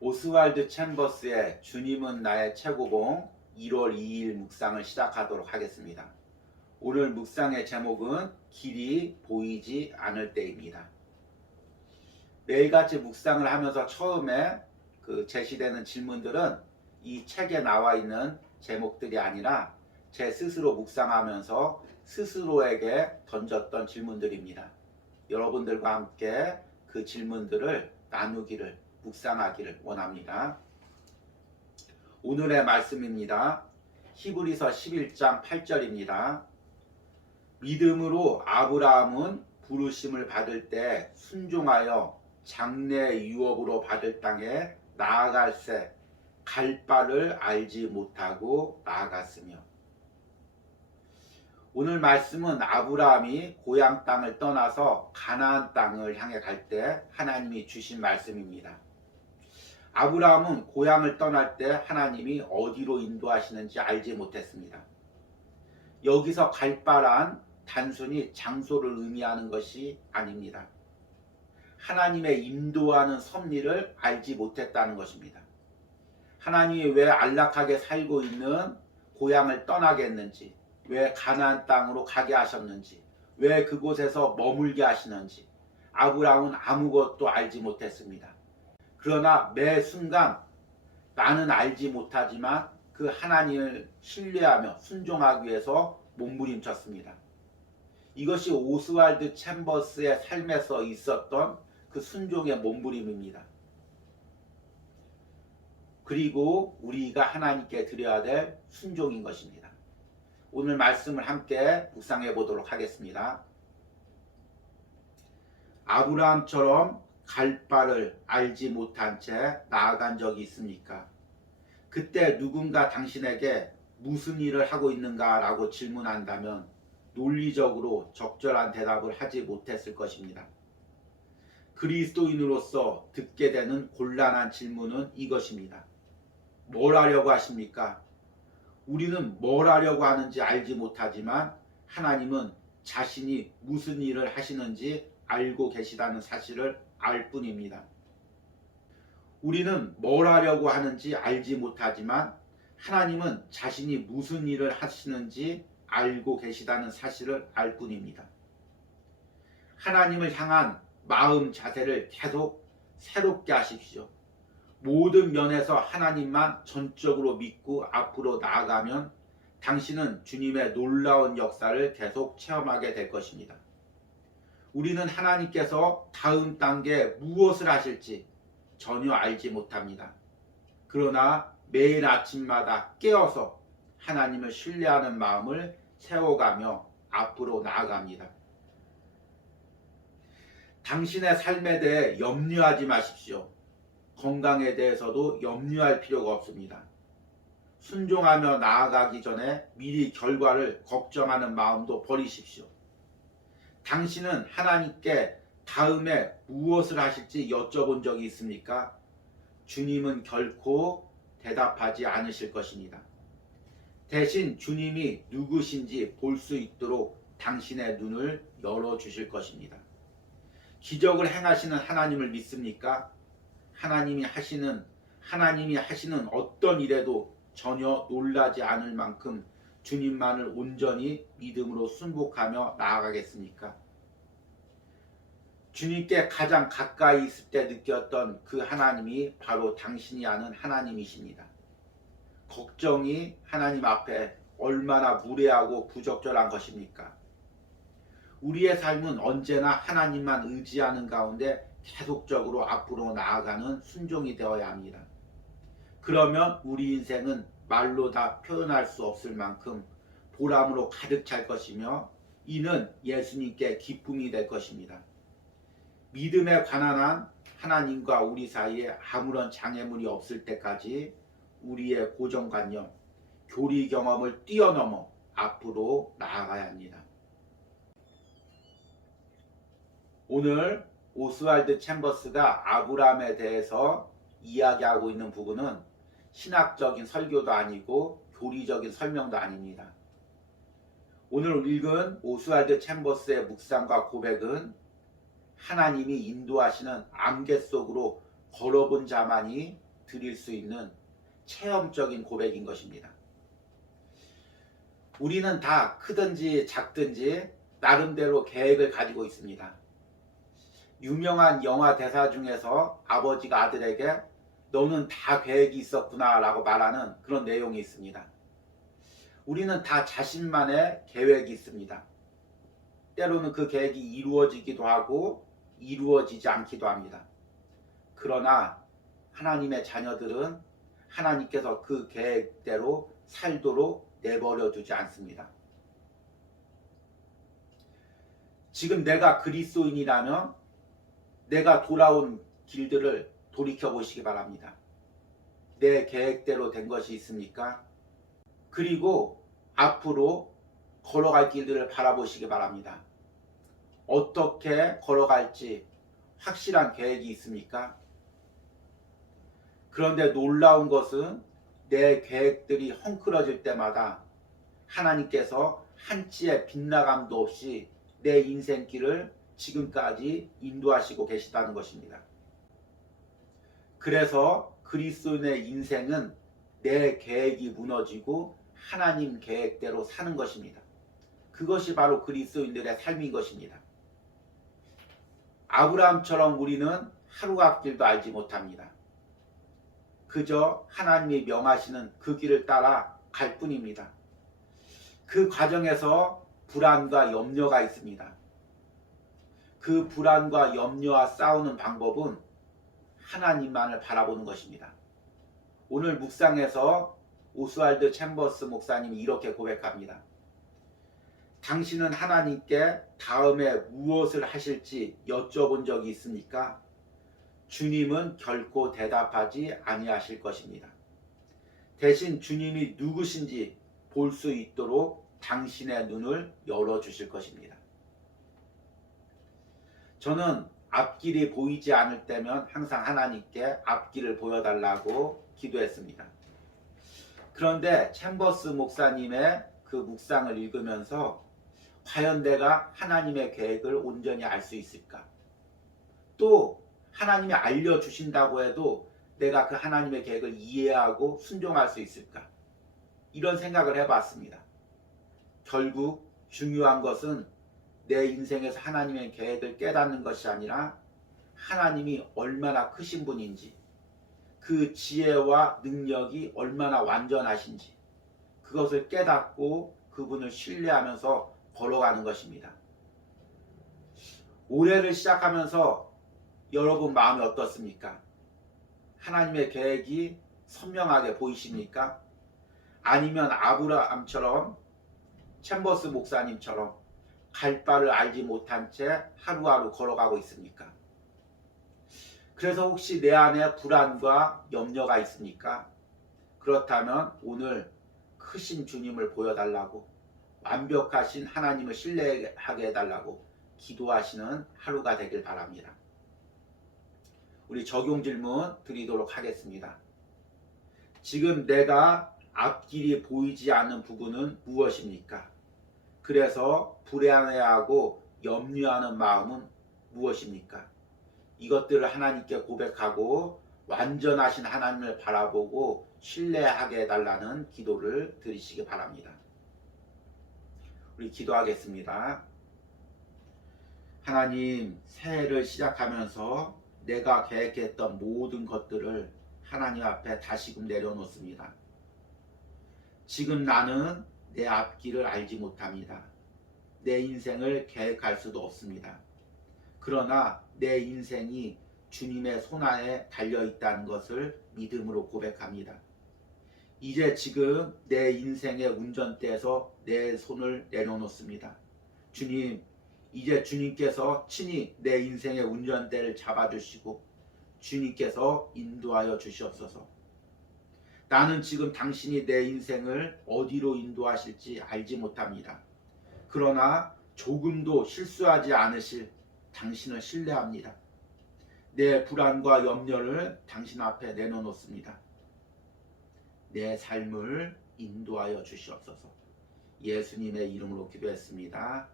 오스왈드 챔버스의 주님은 나의 최고봉 1월 2일 묵상을 시작하도록 하겠습니다. 오늘 묵상의 제목은 길이 보이지 않을 때입니다. 매일같이 묵상을 하면서 처음에 제시되는 질문들은 이 책에 나와 있는 제목들이 아니라 제 스스로 묵상하면서 스스로에게 던졌던 질문들입니다. 여러분들과 함께 그 질문들을 나누기를 묵상하기를 원합니다. 오늘의 말씀입니다. 히브리서 11장 8절입니다. 믿음으로 아브라함은 부르심을 받을 때 순종하여 장래 유업으로 받을 땅에 나아갈새 갈 바를 알지 못하고 나아갔으며. 오늘 말씀은 아브라함이 고향 땅을 떠나서 가나안 땅을 향해 갈 때 하나님이 주신 말씀입니다. 아브라함은 고향을 떠날 때 하나님이 어디로 인도하시는지 알지 못했습니다. 여기서 갈 바란 단순히 장소를 의미하는 것이 아닙니다. 하나님의 인도하는 섭리를 알지 못했다는 것입니다. 하나님이 왜 안락하게 살고 있는 고향을 떠나게 했는지, 왜 가나안 땅으로 가게 하셨는지, 왜 그곳에서 머물게 하시는지 아브라함은 아무것도 알지 못했습니다. 그러나 매 순간 나는 알지 못하지만 그 하나님을 신뢰하며 순종하기 위해서 몸부림쳤습니다. 이것이 오스왈드 챔버스의 삶에서 있었던 그 순종의 몸부림입니다. 그리고 우리가 하나님께 드려야 될 순종인 것입니다. 오늘 말씀을 함께 묵상해 보도록 하겠습니다. 아브라함처럼 갈 바를 알지 못한 채 나아간 적이 있습니까? 그때 누군가 당신에게 무슨 일을 하고 있는가 라고 질문한다면 논리적으로 적절한 대답을 하지 못했을 것입니다. 그리스도인으로서 듣게 되는 곤란한 질문은 이것입니다. 뭘 하려고 하십니까? 우리는 뭘 하려고 하는지 알지 못하지만 하나님은 자신이 무슨 일을 하시는지 알고 계시다는 사실을 알 뿐입니다. 우리는 뭘 하려고 하는지 알지 못하지만 하나님은 자신이 무슨 일을 하시는지 알고 계시다는 사실을 알 뿐입니다. 하나님을 향한 마음 자세를 계속 새롭게 하십시오. 모든 면에서 하나님만 전적으로 믿고 앞으로 나아가면 당신은 주님의 놀라운 역사를 계속 체험하게 될 것입니다. 우리는 하나님께서 다음 단계에 무엇을 하실지 전혀 알지 못합니다. 그러나 매일 아침마다 깨어서 하나님을 신뢰하는 마음을 세워가며 앞으로 나아갑니다. 당신의 삶에 대해 염려하지 마십시오. 건강에 대해서도 염려할 필요가 없습니다. 순종하며 나아가기 전에 미리 결과를 걱정하는 마음도 버리십시오. 당신은 하나님께 다음에 무엇을 하실지 여쭤본 적이 있습니까? 주님은 결코 대답하지 않으실 것입니다. 대신 주님이 누구신지 볼 수 있도록 당신의 눈을 열어주실 것입니다. 기적을 행하시는 하나님을 믿습니까? 하나님이 하시는 어떤 일에도 전혀 놀라지 않을 만큼 주님만을 온전히 믿음으로 순복하며 나아가겠습니까? 주님께 가장 가까이 있을 때 느꼈던 그 하나님이 바로 당신이 아는 하나님이십니다. 걱정이 하나님 앞에 얼마나 무례하고 부적절한 것입니까? 우리의 삶은 언제나 하나님만 의지하는 가운데 계속적으로 앞으로 나아가는 순종이 되어야 합니다. 그러면 우리 인생은 말로 다 표현할 수 없을 만큼 보람으로 가득 찰 것이며 이는 예수님께 기쁨이 될 것입니다. 믿음에 관한 한 하나님과 우리 사이에 아무런 장애물이 없을 때까지 우리의 고정관념, 교리 경험을 뛰어넘어 앞으로 나아가야 합니다. 오늘 오스왈드 챔버스가 아브라함에 대해서 이야기하고 있는 부분은 신학적인 설교도 아니고 교리적인 설명도 아닙니다. 오늘 읽은 오스왈드 챔버스의 묵상과 고백은 하나님이 인도하시는 안개 속으로 걸어본 자만이 드릴 수 있는 체험적인 고백인 것입니다. 우리는 다 크든지 작든지 나름대로 계획을 가지고 있습니다. 유명한 영화 대사 중에서 아버지가 아들에게 너는 다 계획이 있었구나 라고 말하는 그런 내용이 있습니다. 우리는 다 자신만의 계획이 있습니다. 때로는 그 계획이 이루어지기도 하고 이루어지지 않기도 합니다. 그러나 하나님의 자녀들은 하나님께서 그 계획대로 살도록 내버려 두지 않습니다. 지금 내가 그리스도인이라면 내가 돌아온 길들을 돌이켜 보시기 바랍니다. 내 계획대로 된 것이 있습니까? 그리고 앞으로 걸어갈 길들을 바라보시기 바랍니다. 어떻게 걸어갈지 확실한 계획이 있습니까? 그런데 놀라운 것은 내 계획들이 헝클어질 때마다 하나님께서 한치의 빗나감도 없이 내 인생길을 지금까지 인도하시고 계시다는 것입니다. 그래서 그리스도인의 인생은 내 계획이 무너지고 하나님 계획대로 사는 것입니다. 그것이 바로 그리스도인들의 삶인 것입니다. 아브라함처럼 우리는 하루 앞길도 알지 못합니다. 그저 하나님이 명하시는 그 길을 따라 갈 뿐입니다. 그 과정에서 불안과 염려가 있습니다. 그 불안과 염려와 싸우는 방법은 하나님만을 바라보는 것입니다. 오늘 묵상에서 오스왈드 챔버스 목사님이 이렇게 고백합니다. 당신은 하나님께 다음에 무엇을 하실지 여쭤본 적이 있습니까? 주님은 결코 대답하지 아니하실 것입니다. 대신 주님이 누구신지 볼 수 있도록 당신의 눈을 열어주실 것입니다. 저는 앞길이 보이지 않을 때면 항상 하나님께 앞길을 보여달라고 기도했습니다. 그런데 챔버스 목사님의 그 묵상을 읽으면서 과연 내가 하나님의 계획을 온전히 알 수 있을까? 또 하나님이 알려주신다고 해도 내가 그 하나님의 계획을 이해하고 순종할 수 있을까? 이런 생각을 해봤습니다. 결국 중요한 것은 내 인생에서 하나님의 계획을 깨닫는 것이 아니라 하나님이 얼마나 크신 분인지, 그 지혜와 능력이 얼마나 완전하신지 그것을 깨닫고 그분을 신뢰하면서 걸어가는 것입니다. 올해를 시작하면서 여러분 마음이 어떻습니까? 하나님의 계획이 선명하게 보이십니까? 아니면 아브라함처럼 챔버스 목사님처럼 갈 바를 알지 못한 채 하루하루 걸어가고 있습니까? 그래서 혹시 내 안에 불안과 염려가 있습니까? 그렇다면 오늘 크신 주님을 보여달라고, 완벽하신 하나님을 신뢰하게 해달라고 기도하시는 하루가 되길 바랍니다. 우리 적용 질문 드리도록 하겠습니다. 지금 내가 앞길이 보이지 않는 부분은 무엇입니까? 그래서 불안해하고 염려하는 마음은 무엇입니까? 이것들을 하나님께 고백하고 완전하신 하나님을 바라보고 신뢰하게 해달라는 기도를 드리시기 바랍니다. 우리 기도하겠습니다. 하나님, 새해를 시작하면서 내가 계획했던 모든 것들을 하나님 앞에 다시금 내려놓습니다. 지금 나는 내 앞길을 알지 못합니다. 내 인생을 계획할 수도 없습니다. 그러나 내 인생이 주님의 손안에 달려있다는 것을 믿음으로 고백합니다. 이제 지금 내 인생의 운전대에서 내 손을 내려놓습니다. 주님, 이제 주님께서 친히 내 인생의 운전대를 잡아주시고 주님께서 인도하여 주시옵소서. 나는 지금 당신이 내 인생을 어디로 인도하실지 알지 못합니다. 그러나 조금도 실수하지 않으실 당신을 신뢰합니다. 내 불안과 염려를 당신 앞에 내려놓습니다. 내 삶을 인도하여 주시옵소서. 예수님의 이름으로 기도했습니다.